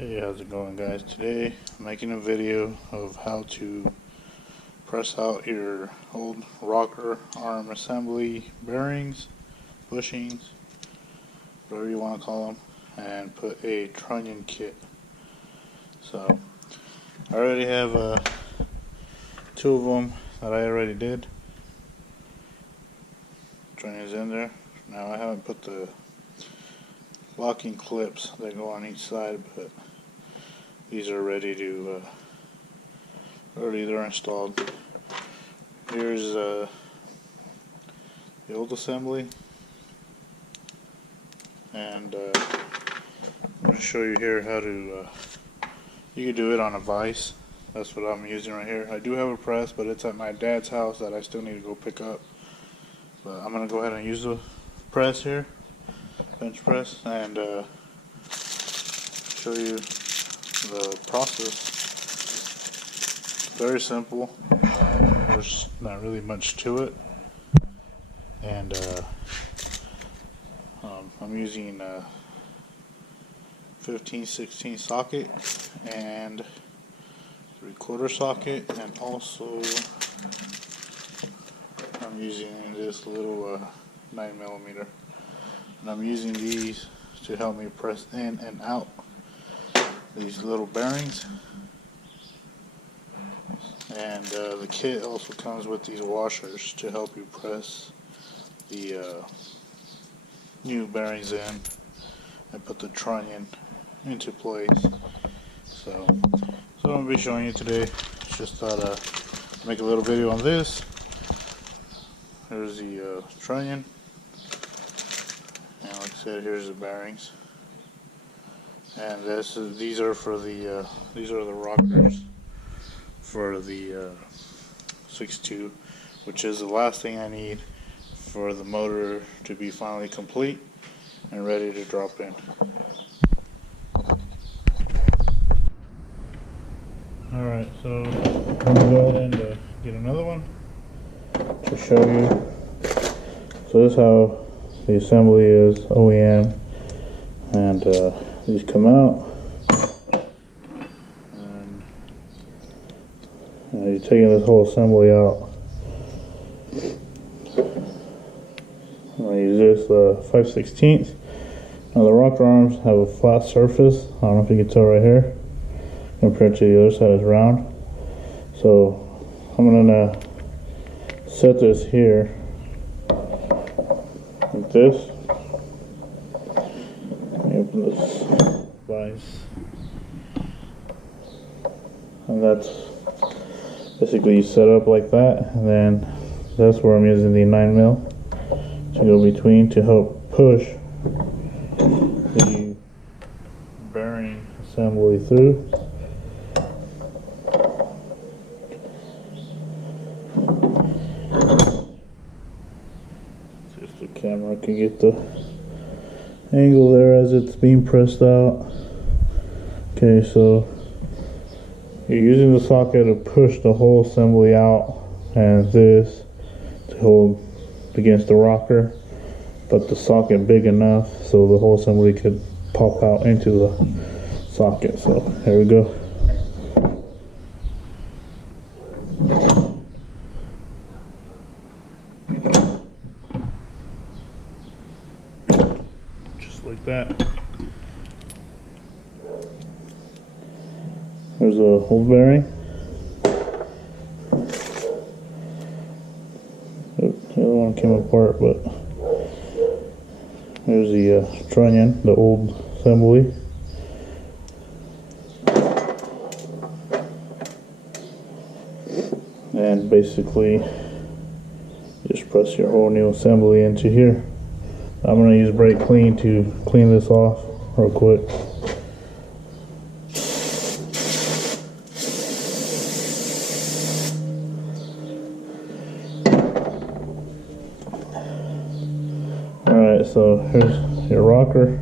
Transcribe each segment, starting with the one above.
Hey, how's it going, guys? Today I'm making a video of how to press out your old rocker arm assembly bearings, bushings, whatever you want to call them, and put a trunnion kit. So I already have two of them that I already did. Trunnion's in there. Now I haven't put the locking clips that go on each side, but these are ready to already they're installed. Here's the old assembly, and I'm going to show you here how to you can do it on a vise. That's what I'm using right here. I do have a press, but it's at my dad's house that I still need to go pick up, but I'm going to go ahead and use the press here, bench press, and show you the process. Very simple. There's not really much to it, and I'm using a 15/16 socket and 3/4 socket, and also I'm using this little 9mm, and I'm using these to help me press in and out these little bearings. And the kit also comes with these washers to help you press the new bearings in and put the trunnion into place. So I'm going to be showing you today. Just thought I'd make a little video on this. Here's the trunnion, and like I said, here's the bearings. And these are for the these are the rockers for the 6.2, which is the last thing I need for the motor to be finally complete and ready to drop in. Alright, so I'm going to go ahead and get another one to show you. So this is how the assembly is, OEM, and these come out, and you're taking this whole assembly out. I'm going to use this 5/16. Now the rocker arms have a flat surface. I don't know if you can tell right here, compared to the other side is round. So I'm going to set this here like this. Open this vise, and that's basically you set up like that, and then that's where I'm using the 9mm to go between to help push the bearing assembly through. See if the camera can get the angle there as it's being pressed out. Okay, so you're using the socket to push the whole assembly out, and this to hold against the rocker, but the socket big enough so the whole assembly could pop out into the socket. So there we go. Like that. There's a old bearing. The other one came apart, but there's the trunnion, the old assembly. And basically, just press your whole new assembly into here. I'm going to use brake clean to clean this off real quick. Alright, so here's your rocker.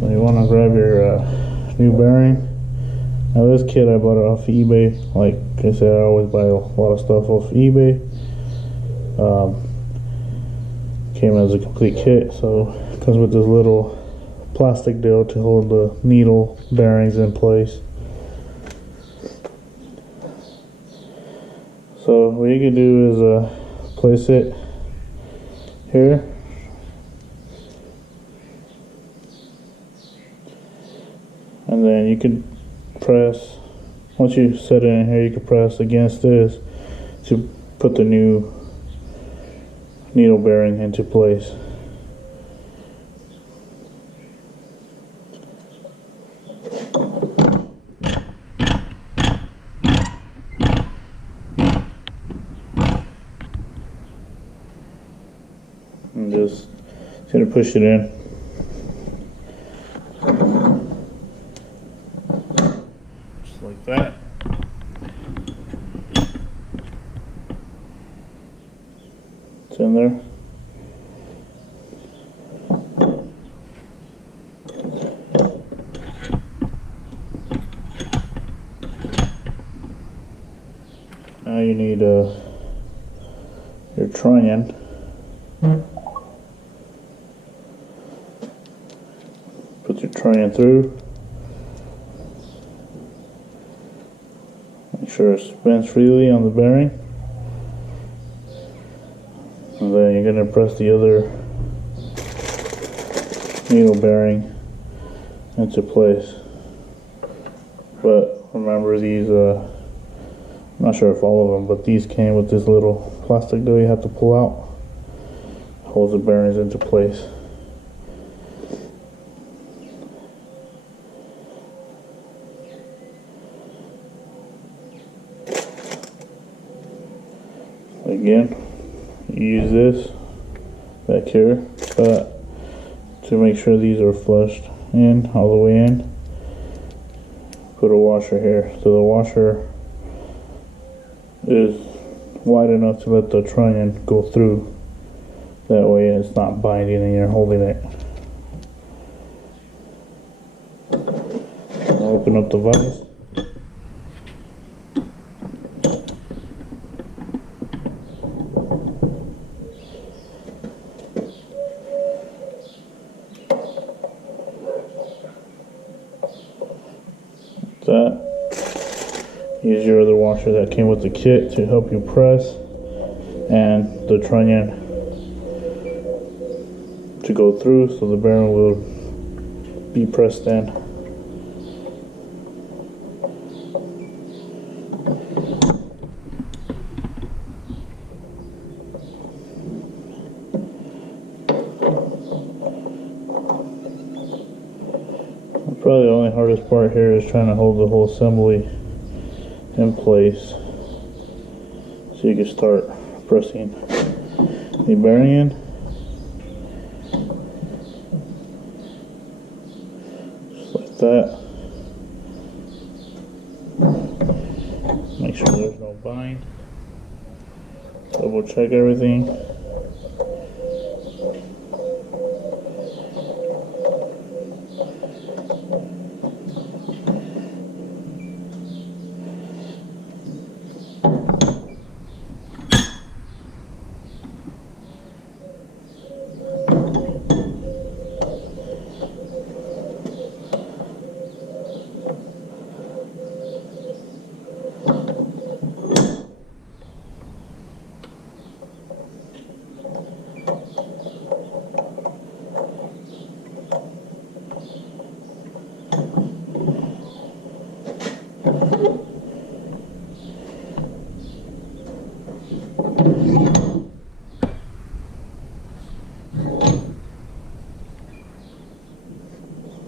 So you want to grab your new bearing. Now this kit. I bought it off eBay. Like I said, I always buy a lot of stuff off eBay. Came as a complete kit, so it comes with this little plastic deal to hold the needle bearings in place. So what you can do is place it here, and then you can press, once you set it in here, you can press against this to put the new needle bearing into place. And just gonna push it in. Just like that. It's in there. Now you need your trunnion. Put your trunnion through. Make sure it spins freely on the bearing. And then you're going to press the other needle bearing into place. But remember these, I'm not sure if all of them, but these came with this little plastic deal you have to pull out. Holds the bearings into place. Again, you use this back here, but to make sure these are flushed in, all the way in, put a washer here. So the washer is wide enough to let the trunnion go through. That way it's not binding and you're holding it. I'll open up the vise. That. Use your other washer that came with the kit to help you press, and the trunnion to go through so the bearing will be pressed in. Probably the only hardest part here is trying to hold the whole assembly in place so you can start pressing the bearing in. Just like that. Make sure there's no bind. Double check everything.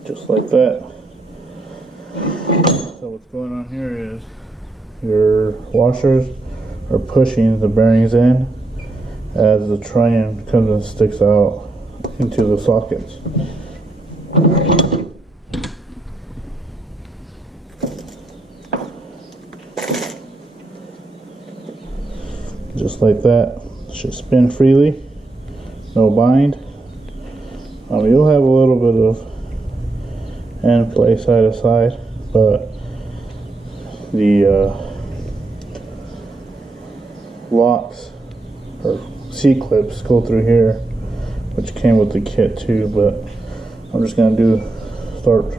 Just like that. So what's going on here is your washers are pushing the bearings in as the trunnion comes and sticks out into the sockets. Just like that. It should spin freely, no bind. You'll have a little bit of end play side to side, but the locks or C-clips go through here, which came with the kit too, but I'm just gonna start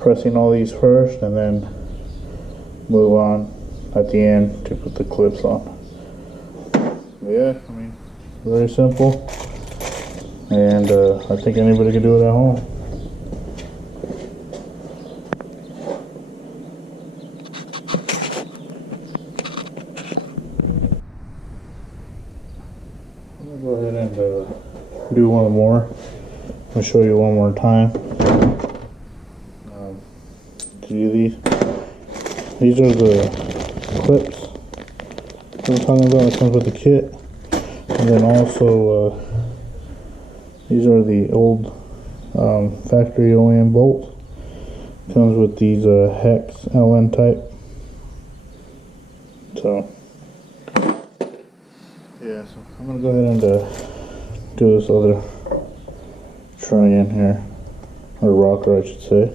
pressing all these first and then move on at the end to put the clips on. Yeah, I mean, very simple, and I think anybody can do it at home. I'm gonna go ahead and do one more. I'll show you one more time. To do these are the clips I'm talking about. It comes with the kit, and then also these are the old factory OEM bolts. Comes with these hex LN type. So yeah, so I'm gonna go ahead and do this other Trunion here, or rocker I should say.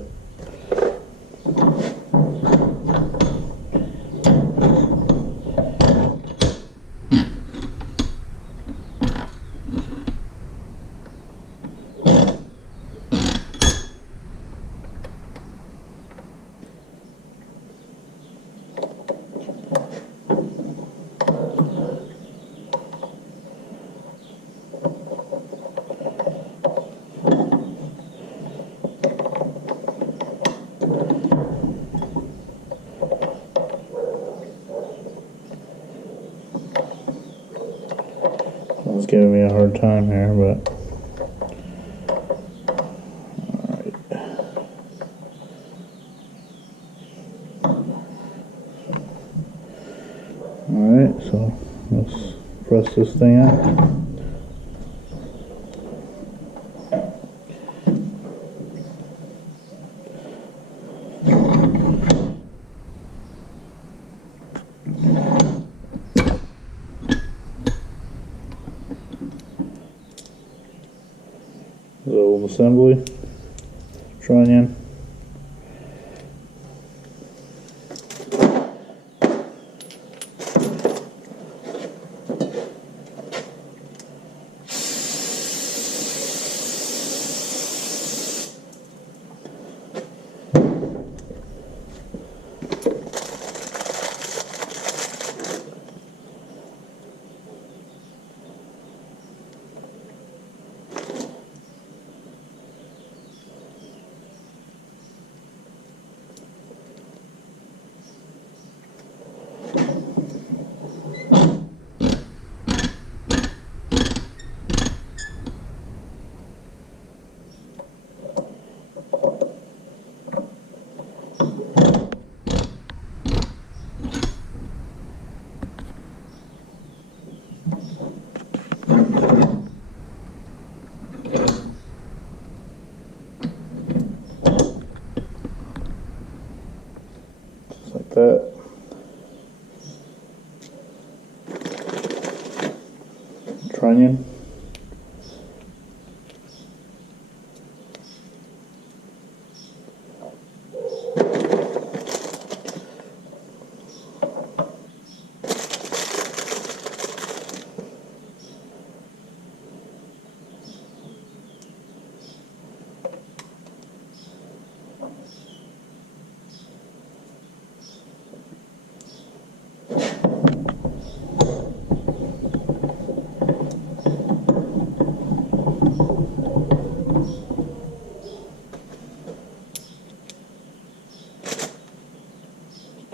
It's giving me a hard time here, but alright. Alright, so let's press this thing out. The old assembly, Trunion. Like that. Trunion.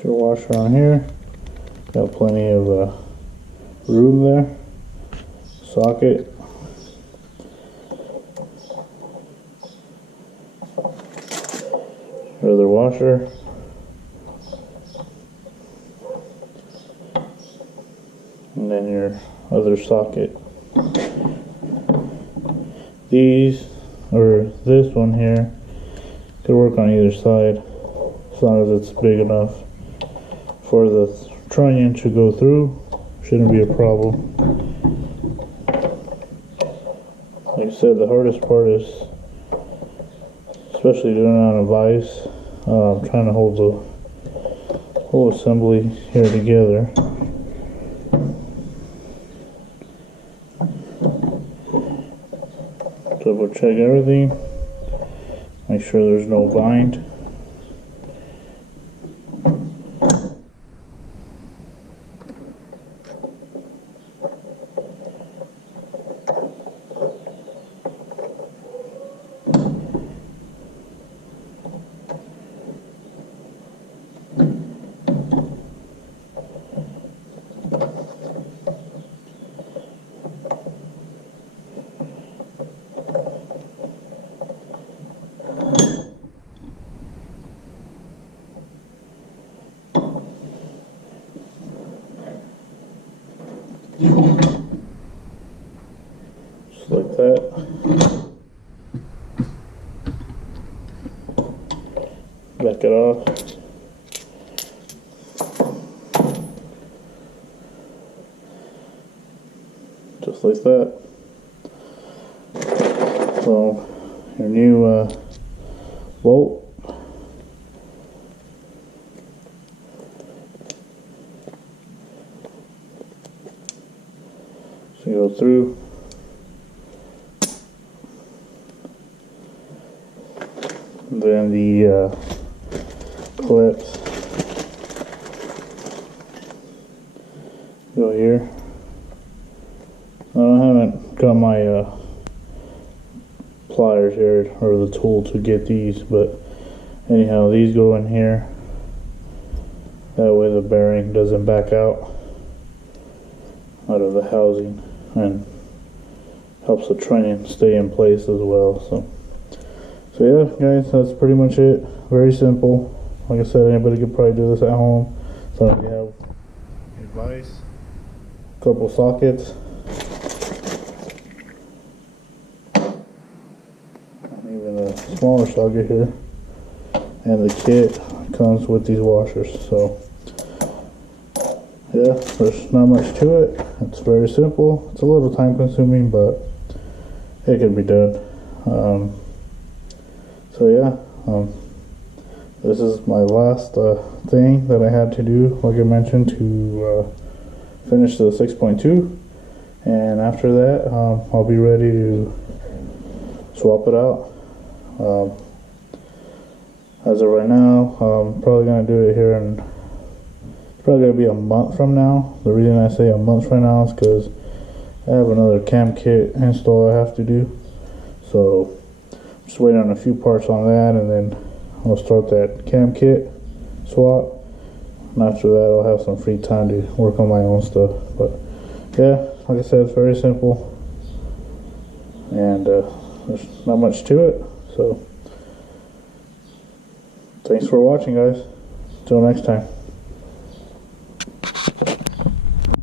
Washer on here, got plenty of room there, socket, other washer, and then your other socket. These, or this one here, could work on either side as long as it's big enough for the trunnion to go through. Shouldn't be a problem. Like I said, the hardest part is, especially doing it on a vise, trying to hold the whole assembly here together. Double check everything, make sure there's no bind. Just like that. Back it off. Just like that. So your new bolt. So you go through. And then the clips go here. I haven't got my pliers here or the tool to get these, but anyhow, these go in here. That way the bearing doesn't back out of the housing and helps the trunnion stay in place as well. So yeah, guys, that's pretty much it. Very simple. Like I said, anybody could probably do this at home. So if you have advice, a couple sockets, and even a smaller socket here, and the kit comes with these washers. So yeah, there's not much to it. It's very simple. It's a little time consuming, but it can be done. So yeah, this is my last thing that I had to do, like I mentioned, to finish the 6.2, and after that I'll be ready to swap it out. As of right now, I'm probably going to do it here in probably going to be a month from now. The reason I say a month from now is because I have another cam kit install I have to do. So I'm just waiting on a few parts on that, and then I'll start that cam kit swap. And after that, I'll have some free time to work on my own stuff. But yeah, like I said, it's very simple, and there's not much to it. So thanks for watching, guys. Till next time.